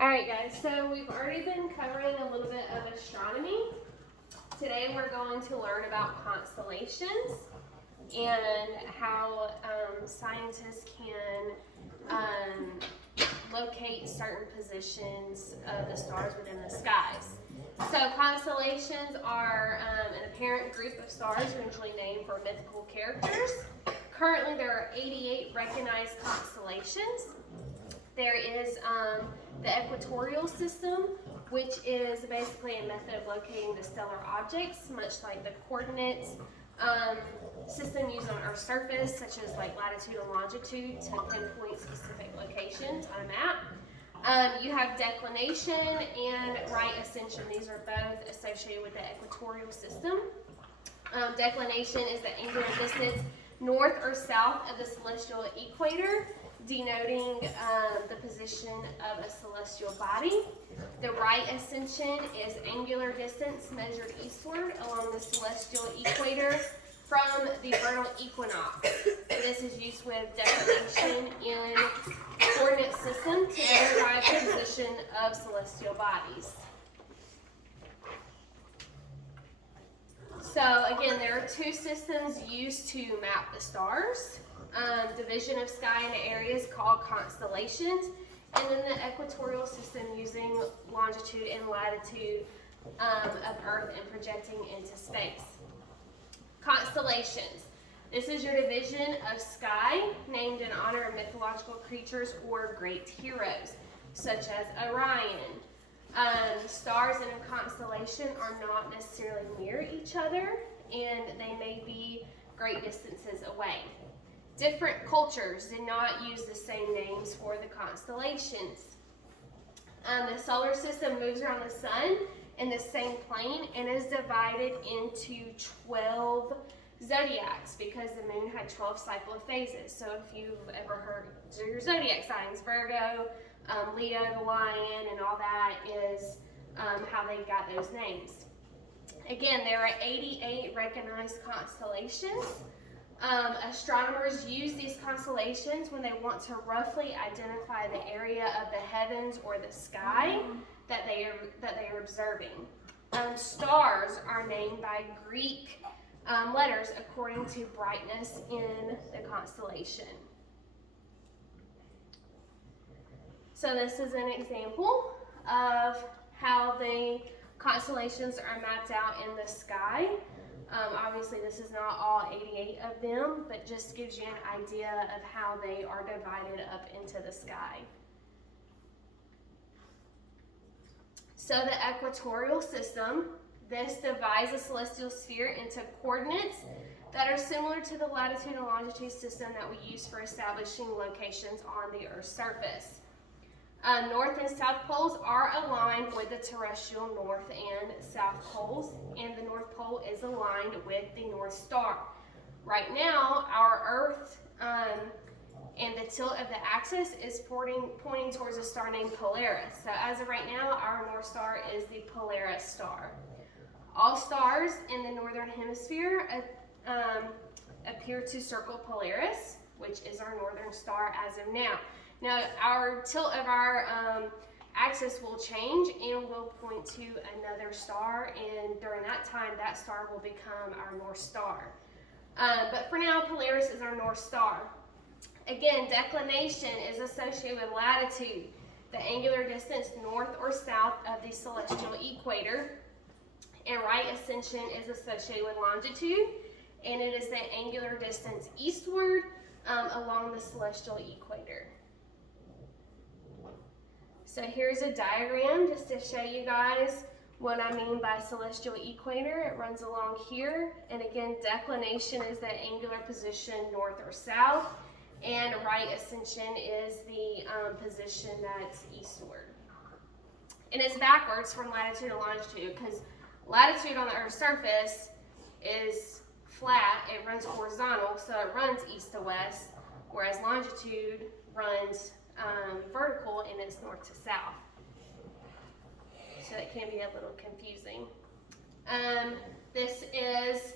Alright guys, so we've already been covering a little bit of astronomy. Today we're going to learn about constellations and how scientists can locate certain positions of the stars within the skies. So constellations are an apparent group of stars usually named for mythical characters. Currently there are 88 recognized constellations. There is the equatorial system, which is basically a method of locating the stellar objects, much like the coordinates system used on Earth's surface, such as like latitude and longitude to pinpoint specific locations on a map. You have declination and right ascension. These are both associated with the equatorial system. Declination is the angular distance north or south of the celestial equator, denoting the position of a celestial body. The right ascension is angular distance measured eastward along the celestial equator from the vernal equinox. This is used with declination in coordinate system to describe the position of celestial bodies. So again, there are two systems used to map the stars. Division of sky into areas called constellations, and then the equatorial system using longitude and latitude of Earth and projecting into space. Constellations. This is your division of sky named in honor of mythological creatures or great heroes, such as Orion. Stars in a constellation are not necessarily near each other, and they may be great distances away. Different cultures did not use the same names for the constellations. The solar system moves around the sun in the same plane and is divided into 12 zodiacs because the moon had 12 cycle of phases. So if you've ever heard your zodiac signs, Virgo, Leo, the lion, and all that is how they got those names. Again, there are 88 recognized constellations. Astronomers use these constellations when they want to roughly identify the area of the heavens or the sky that they are observing. Stars are named by Greek letters according to brightness in the constellation. So this is an example of how the constellations are mapped out in the sky. Obviously this is not all 88 of them, but just gives you an idea of how they are divided up into the sky. So the equatorial system, this divides the celestial sphere into coordinates that are similar to the latitude and longitude system that we use for establishing locations on the Earth's surface. North and south poles are aligned with the terrestrial north and south poles, and the north pole is aligned with the North Star. Right now, our Earth and the tilt of the axis is pointing towards a star named Polaris. So as of right now, our North Star is the Polaris star. All stars in the northern hemisphere appear to circle Polaris, which is our northern star as of now. Now, our tilt of our axis will change and will point to another star, and during that time, that star will become our North Star. But for now, Polaris is our North Star. Again, declination is associated with latitude, the angular distance north or south of the celestial equator, and right ascension is associated with longitude, and it is the angular distance eastward along the celestial equator. So here's a diagram just to show you guys what I mean by celestial equator. It runs along here, and again, declination is the angular position north or south, and right ascension is the position that's eastward. And it's backwards from latitude to longitude because latitude on the Earth's surface is flat, it runs horizontal, so it runs east to west, whereas longitude runs vertical and it's north to south. So it can be a little confusing. This is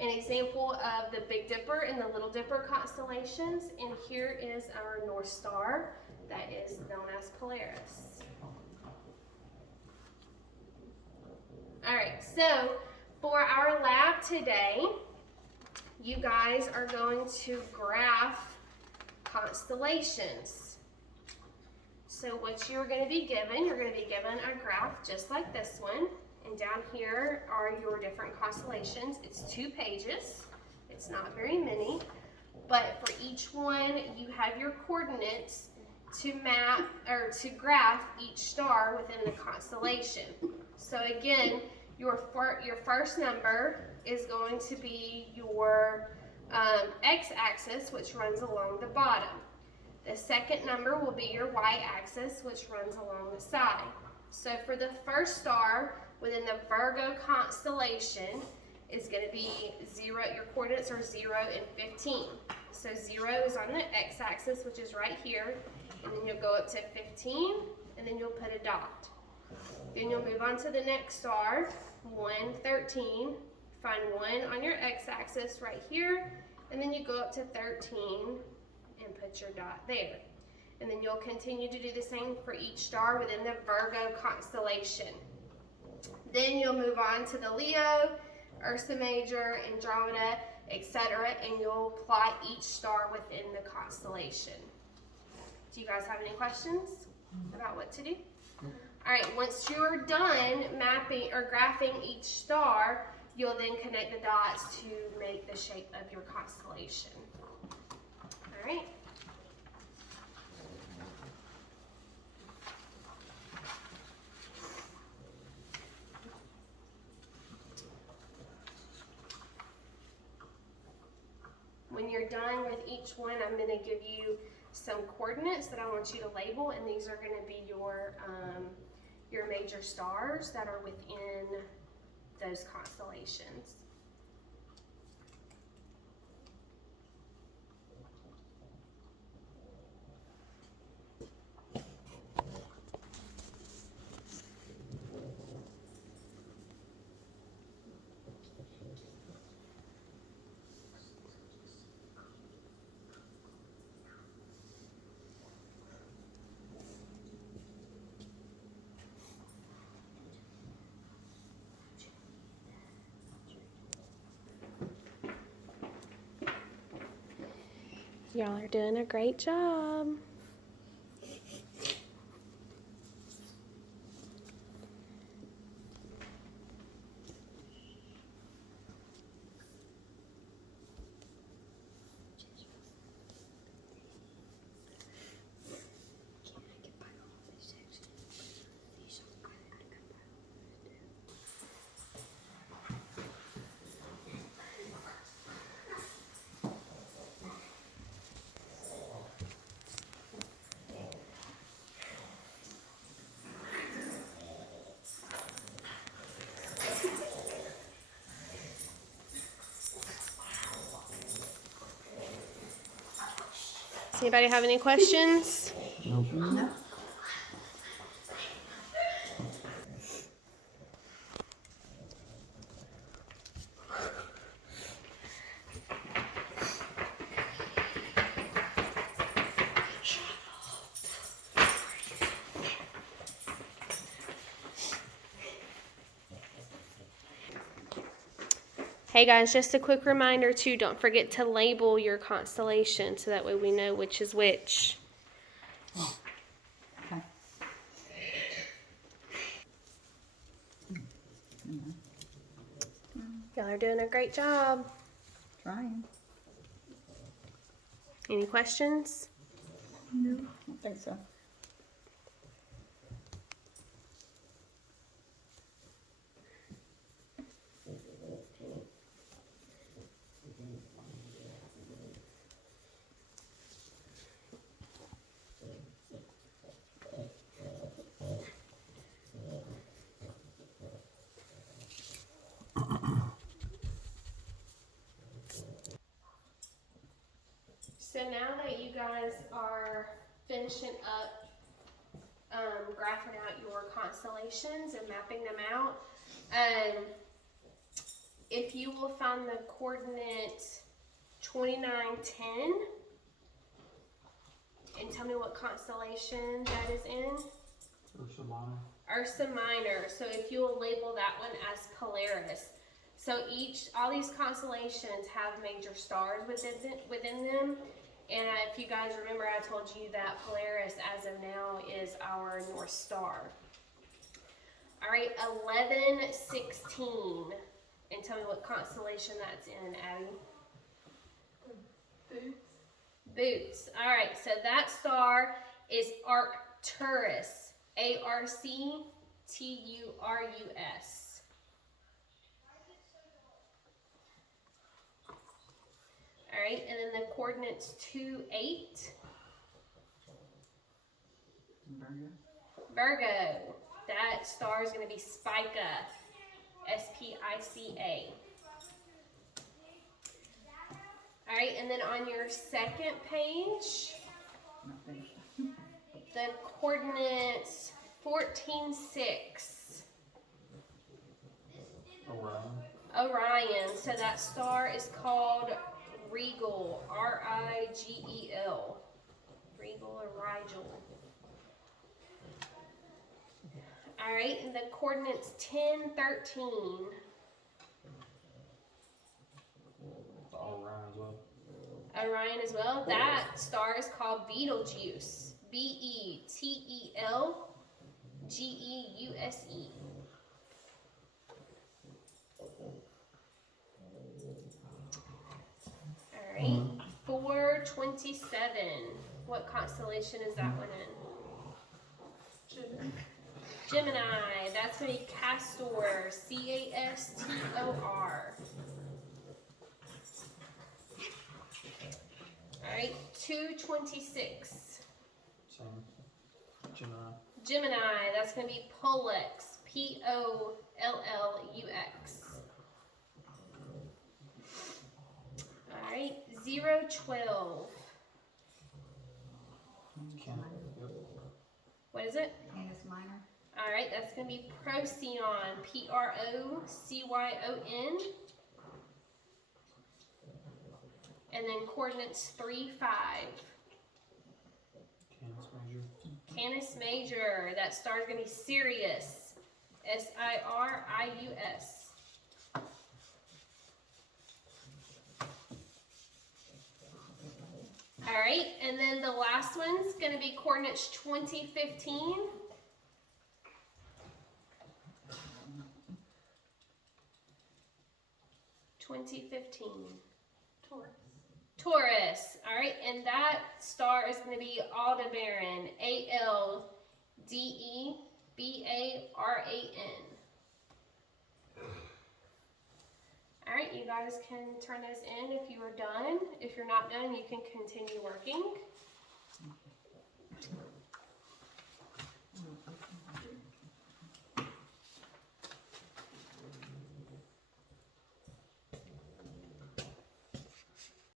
an example of the Big Dipper and the Little Dipper constellations, and here is our North Star that is known as Polaris. All right, so for our lab today, you guys are going to graph constellations. So what you're going to be given, you're going to be given a graph just like this one. And down here are your different constellations. It's 2 pages. It's not very many. But for each one, you have your coordinates to map or to graph each star within the constellation. So again, your first number is going to be your x-axis, which runs along the bottom. The second number will be your y-axis, which runs along the side. So for the first star within the Virgo constellation is going to be 0, your coordinates are 0 and 15. So 0 is on the x-axis, which is right here, and then you'll go up to 15, and then you'll put a dot. Then you'll move on to the next star, 1, 13. Find 1 on your x-axis right here, and then you go up to 13 and put your dot there. And then you'll continue to do the same for each star within the Virgo constellation. Then you'll move on to the Leo, Ursa Major, Andromeda, etc., and you'll plot each star within the constellation. Do you guys have any questions about what to do? All right, once you're done mapping or graphing each star, you'll then connect the dots to make the shape of your constellation. All right. When you're done with each one, I'm going to give you some coordinates that I want you to label, and these are going to be your major stars that are within those constellations. Y'all are doing a great job. Does anybody have any questions? No. Hey guys, just a quick reminder too, don't forget to label your constellation so that way we know which is which. Oh, okay. Y'all are doing a great job. Trying. Any questions? No, I don't think so. So now that you guys are finishing up graphing out your constellations and mapping them out, if you will find the coordinate 2910 and tell me what constellation that is in. Ursa Minor. Ursa Minor. So if you'll label that one as Polaris. So all these constellations have major stars within them. And if you guys remember, I told you that Polaris, as of now, is our North Star. All right, 1116. And tell me what constellation that's in, Abby. Boots. All right, so that star is Arcturus. Arcturus. All right, and then the coordinates 2, 8. Virgo. That star is going to be Spica. Spica. All right, and then on your second page, the coordinates 14, 6. Orion. So that star is called Regal. Rigel. Regal or Rigel. All right, and the coordinates 10, 13. Orion as well. That star is called Betelgeuse. Betelgeuse. All right, 427. What constellation is that one in? Gemini. That's going to be Castor. Castor. All right, 226. Same. Gemini, that's going to be Pollux. Pollux. All right, 012. What is it? Canis Minor. All right, that's going to be Procyon. Procyon. And then coordinates 3, 5. Canis Major. That star is going to be Sirius. Sirius. All right, and then the last one's going to be coordinates 2015. Taurus. All right, and that star is going to be Aldebaran. Aldebaran. All right, you guys can turn those in if you are done. If you're not done, you can continue working.